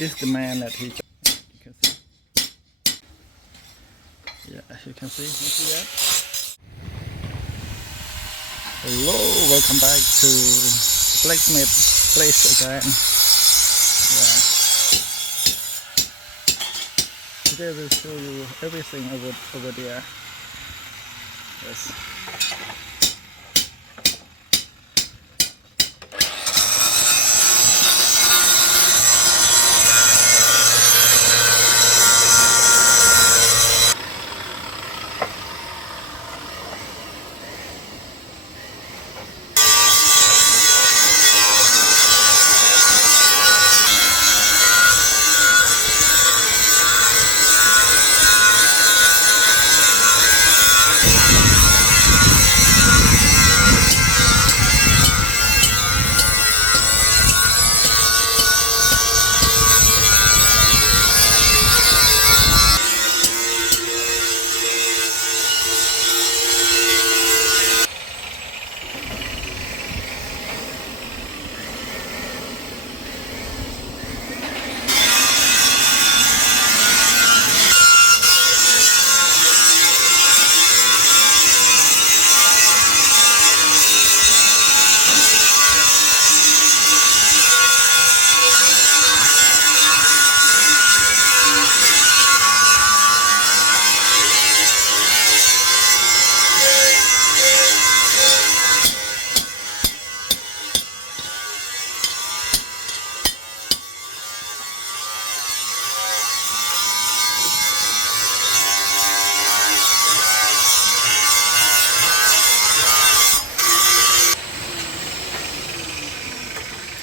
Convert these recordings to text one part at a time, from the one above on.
is the man that he. You can see. Yeah, as you can see. You see that? Hello, welcome back to Blacksmith place again. Yeah. Today we'll show you everything over there. Yes.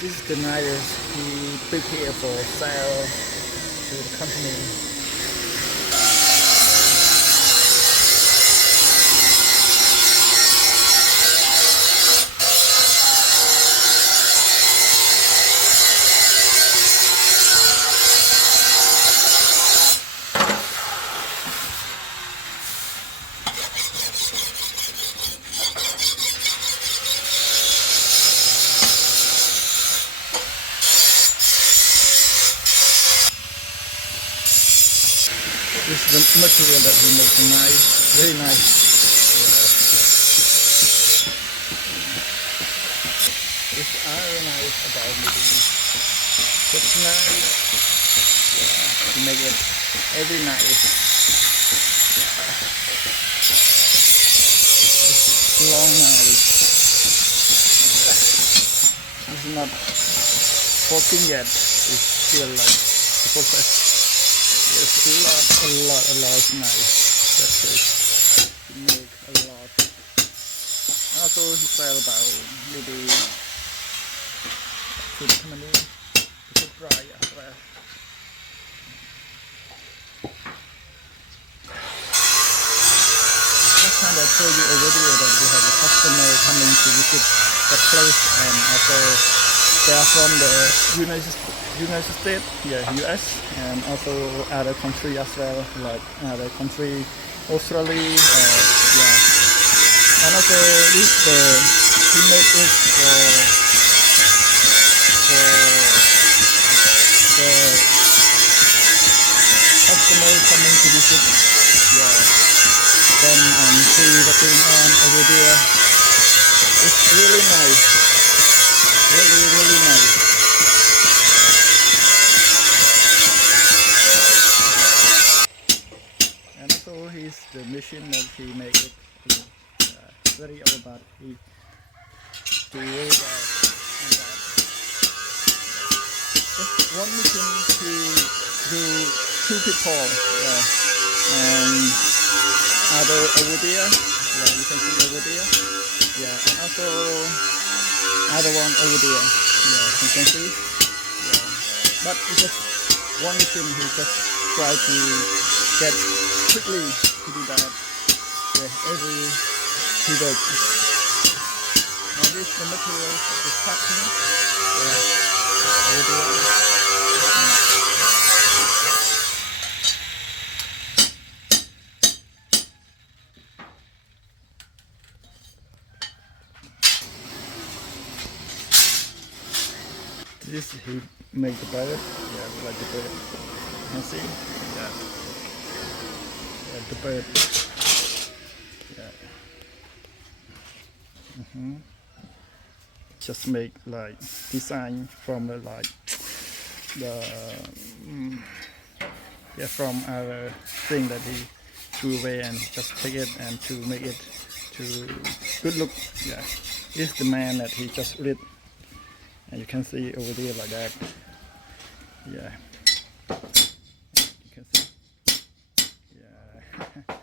This is the knives he prepared for sale to the company. This is the material that we make the knife. Very nice. This iron knife about making quick knife. Yeah, to make it every knife. This long knife. This is not forking yet. It's still like the process. There's a lot of knives. That's it. You make a lot. And also he sell about maybe to the company to dry as well. Last time I told you already that we have a customer coming to visit the place, and also they are from the United States, yeah, US, and also other country as well, like other country, Australia, yeah. And also this he made it for the customer coming to visit, yeah. Then see what's going on over there. It's really nice, really nice. He's the machine that he make it. Very old, but he do really well on that. Just one machine to do two people, and other over there, yeah, you can see over there, yeah, and also other one over there, yeah, you can see, yeah. But it's just one machine. He just try to get quickly to do that. Yeah, every 2 days. Now this is the material for the cutting. This he made the bird. Yeah, like the bird. You can see. Yeah. Yeah, the bird. Yeah. Just make like design from like the yeah, from our thing that he threw away, and just take it and to make it to good look. Yeah, this is the man that he just lit, and you can see over there like that. Yeah, you can see. Yeah.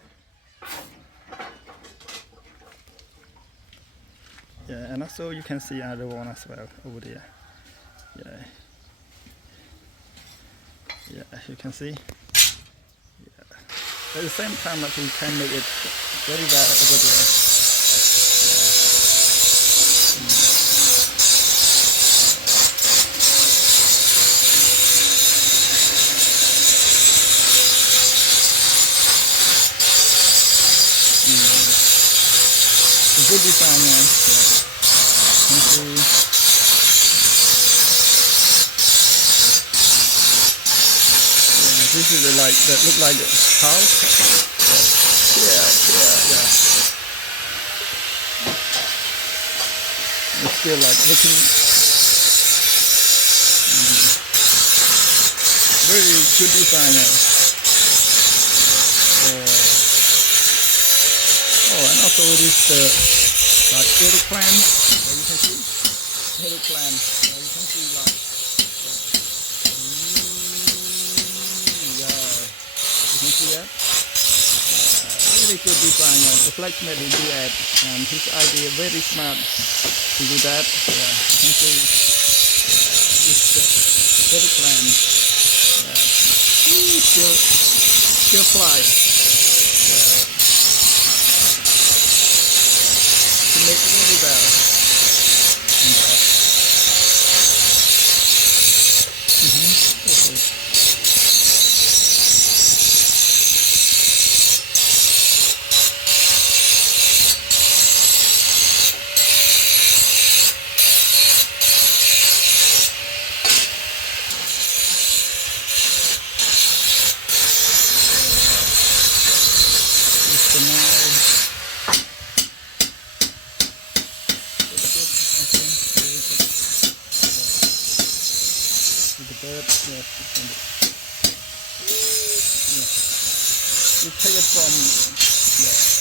Yeah, and also you can see other one as well over there. Yeah. Yeah, you can see. Yeah. At the same time that you can make it very well over there. It's a good design, man. Yeah. You can see. This is like that look like a house. Yeah. It's still like looking very good designer. Oh, and also this like aeroplane. You can see aeroplane. You can see like. You can see that? Very good designer. The Blacksmith he do that, and his idea very smart to do that. Yeah, you can see this very plan. Yeah. Still fly. Yeah. To make very well. Okay. The bird, yes, yeah. You take it from, yeah.